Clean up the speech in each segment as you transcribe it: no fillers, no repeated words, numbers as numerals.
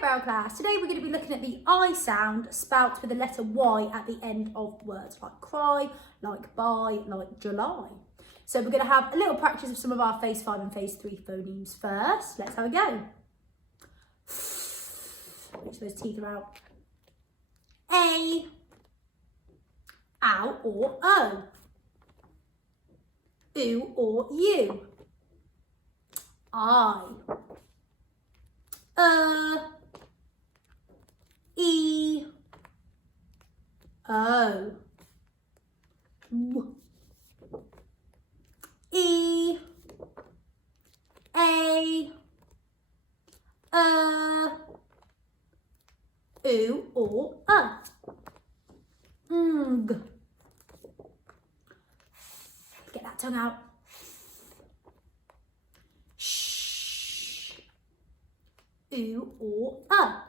Brown class. Today we're going to be looking at the I sound spelt with the letter Y at the end of words like cry, like buy, like July. So we're going to have a little practice of some of our phase 5 and phase 3 phonemes first. Let's have a go. Make sure those teeth are out. A, ow or O. Oo or U. I. E. O. W. E. A. Oo or G. Get that tongue out. Sh. Oo or I.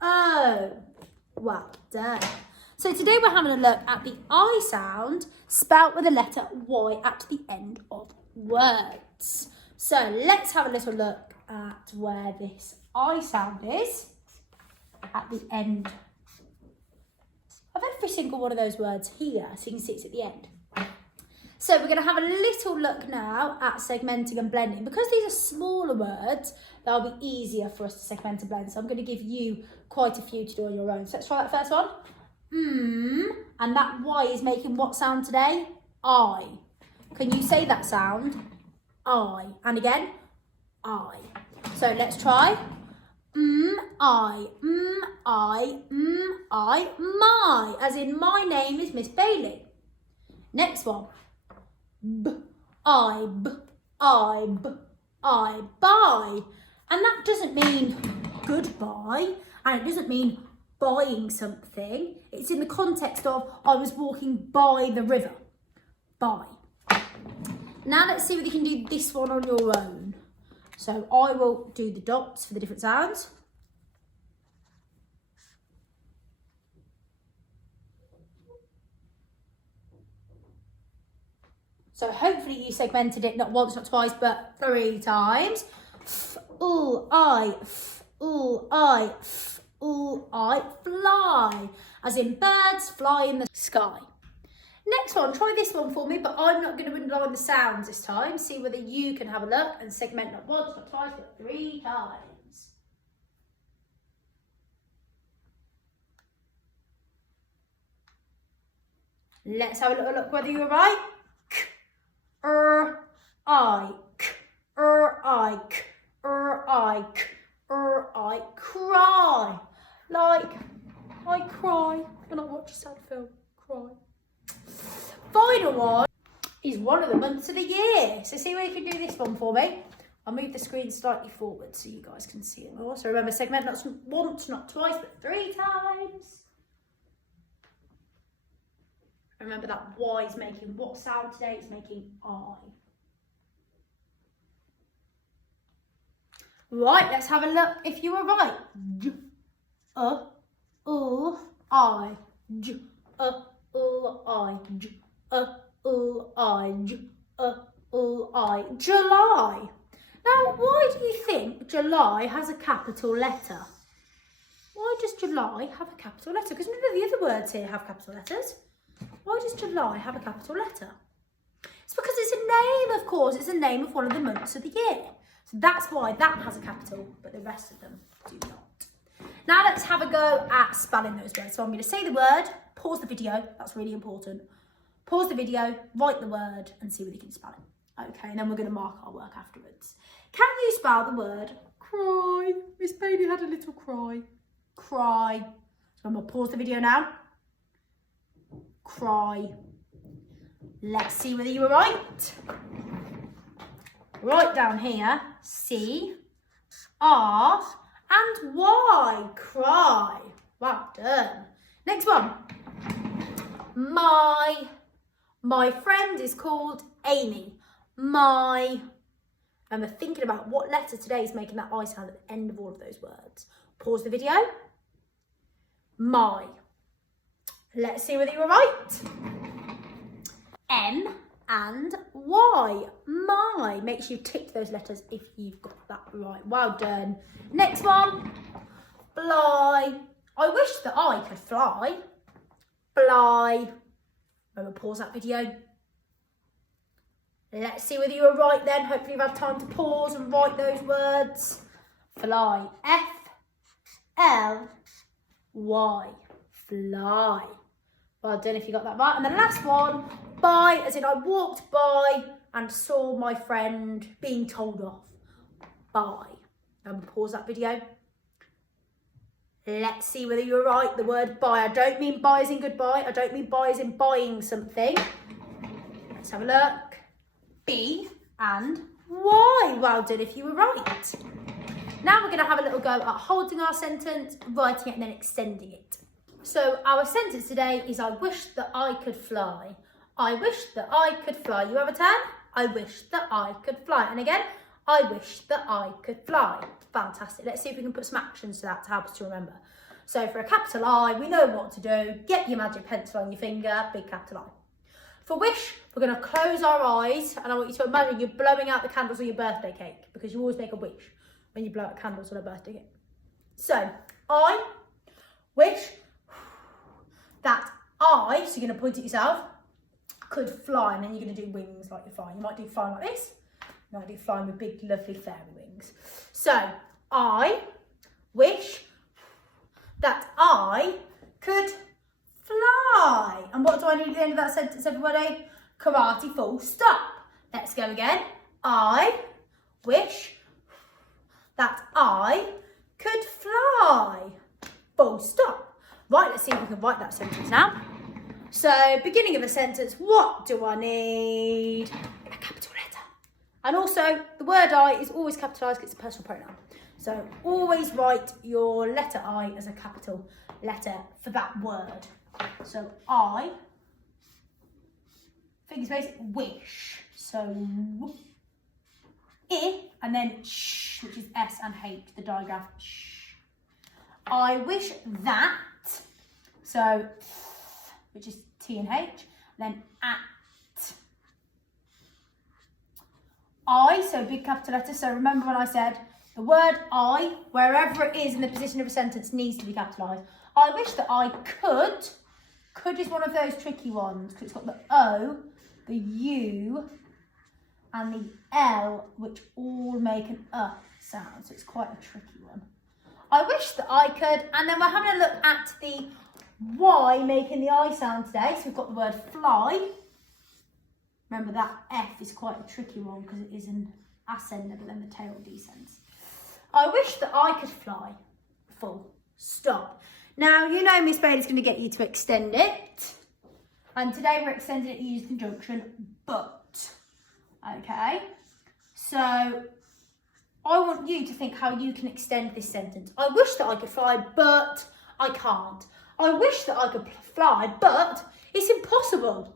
O. Well done. So today we're having a look at the I sound spelt with the letter Y at the end of words. So let's have a little look at where this I sound is at the end of every single one of those words here, so you can see it's at the end. So we're going to have a little look now at segmenting and blending. Because these are smaller words, they'll be easier for us to segment and blend. So I'm going to give you quite a few to do on your own. So let's try that first one. And that Y is making what sound today? I. Can you say that sound? I. And again, I. So let's try. I, my. As in, my name is Miss Bailey. Next one. B, I, buy. And that doesn't mean goodbye, and it doesn't mean buying something. It's in the context of I was walking by the river. Buy. Now let's see whether you can do this one on your own. So I will do the dots for the different sounds. So hopefully you segmented it not once, not twice, but 3 times. I, fly. As in birds fly in the sky. Next one, try this one for me, but I'm not going to underline the sounds this time. See whether you can have a look and segment not once, not twice, but 3 times. Let's have a little look whether you're right. I cry. Like I cry when I watch a sad film. Cry. Final one is one of the months of the year. So see where you can do this one for me. I'll move the screen slightly forward so you guys can see it more. So remember, segment not once, not twice, but 3 times. Remember that Y is making what sound today? It's making I. Right, let's have a look if you were right. J, I. J, I. J, I. July. Now, why do you think July has a capital letter? Why does July have a capital letter? Because none of the other words here have capital letters. Why does July have a capital letter? It's because it's a name, of course. It's the name of one of the months of the year. So that's why that has a capital, but the rest of them do not. Now let's have a go at spelling those words. So I'm going to say the word, pause the video. That's really important. Pause the video, write the word, and see whether you can spell it. Okay, and then we're going to mark our work afterwards. Can you spell the word cry? Miss Bailey had a little cry. Cry. So I'm going to pause the video now. Cry. Let's see whether you were right. Right down here, C, R, and Y, cry. Well done. Next one. My friend is called Amy. And we're thinking about what letter today is making that I sound at the end of all of those words. Pause the video. My. Let's see whether you were right. M, and Y. My. Make sure you tick those letters if you've got that right. Well done. Next one. Fly. I wish that I could fly. Fly. Remember, pause that video. Let's see whether you were right then. Hopefully you've had time to pause and write those words. Fly. F-L-Y. Fly. Well done if you got that right. And the last one, by, as in I walked by and saw my friend being told off. By. And pause that video. Let's see whether you're right. The word buy. I don't mean buy as in goodbye. I don't mean buy as in buying something. Let's have a look. B and Y. Well done if you were right. Now we're going to have a little go at holding our sentence, writing it and then extending it. So our sentence today is I wish that I could fly. I wish that I could fly. You have a turn? I wish that I could fly. And again, I wish that I could fly. Fantastic. Let's see if we can put some actions to that to help us to remember. So for a capital I, we know what to do. Get your magic pencil on your finger, big capital I. For wish, we're going to close our eyes and I want you to imagine you're blowing out the candles on your birthday cake because you always make a wish when you blow out candles on a birthday cake. So, I wish that I, so you're going to point at yourself, could fly, and then you're going to do wings like you're flying. You might do flying like this. You might do flying with big, lovely fairy wings. So, I wish that I could fly. And what do I need at the end of that sentence, everybody? Karate full stop. Let's go again. I wish that I could fly. Full stop. Right, let's see if we can write that sentence now. So, beginning of a sentence, what do I need? A capital letter. And also, the word I is always capitalised because it's a personal pronoun. So, always write your letter I as a capital letter for that word. So, I, finger space, wish. So, I, and then sh, which is S and H, the digraph, sh. I wish that, so, which is T and H, then at. I, so big capital letter, so remember when I said the word I, wherever it is in the position of a sentence, needs to be capitalised. I wish that I could. Could is one of those tricky ones because it's got the O, the U, and the L, which all make an sound, so it's quite a tricky one. I wish that I could, and then we're having a look at the Y making the I sound today. So we've got the word fly. Remember that F is quite a tricky one because it is an ascender, but then the tail descends. I wish that I could fly. Full stop. Now, you know Miss Bailey's going to get you to extend it. And today we're extending it using conjunction but. Okay? So, I want you to think how you can extend this sentence. I wish that I could fly, but I can't. I wish that I could fly, but it's impossible.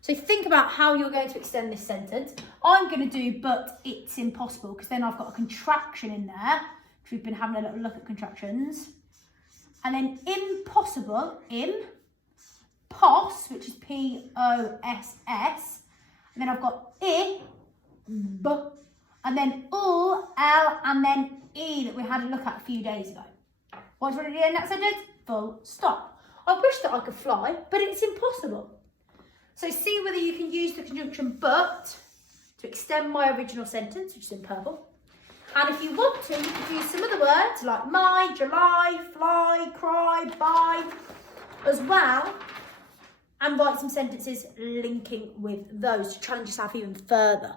So think about how you're going to extend this sentence. I'm going to do but it's impossible because then I've got a contraction in there. We've been having a little look at contractions. And then impossible, pos, which is P-O-S-S. And then I've got I, b, and then U, L, and then E that we had a look at a few days ago. What's what it in that sentence? Full stop. I wish that I could fly, but it's impossible. So see whether you can use the conjunction but to extend my original sentence, which is in purple. And if you want to, you can use some other words like my, July, fly, cry, buy, as well. And write some sentences linking with those to challenge yourself even further.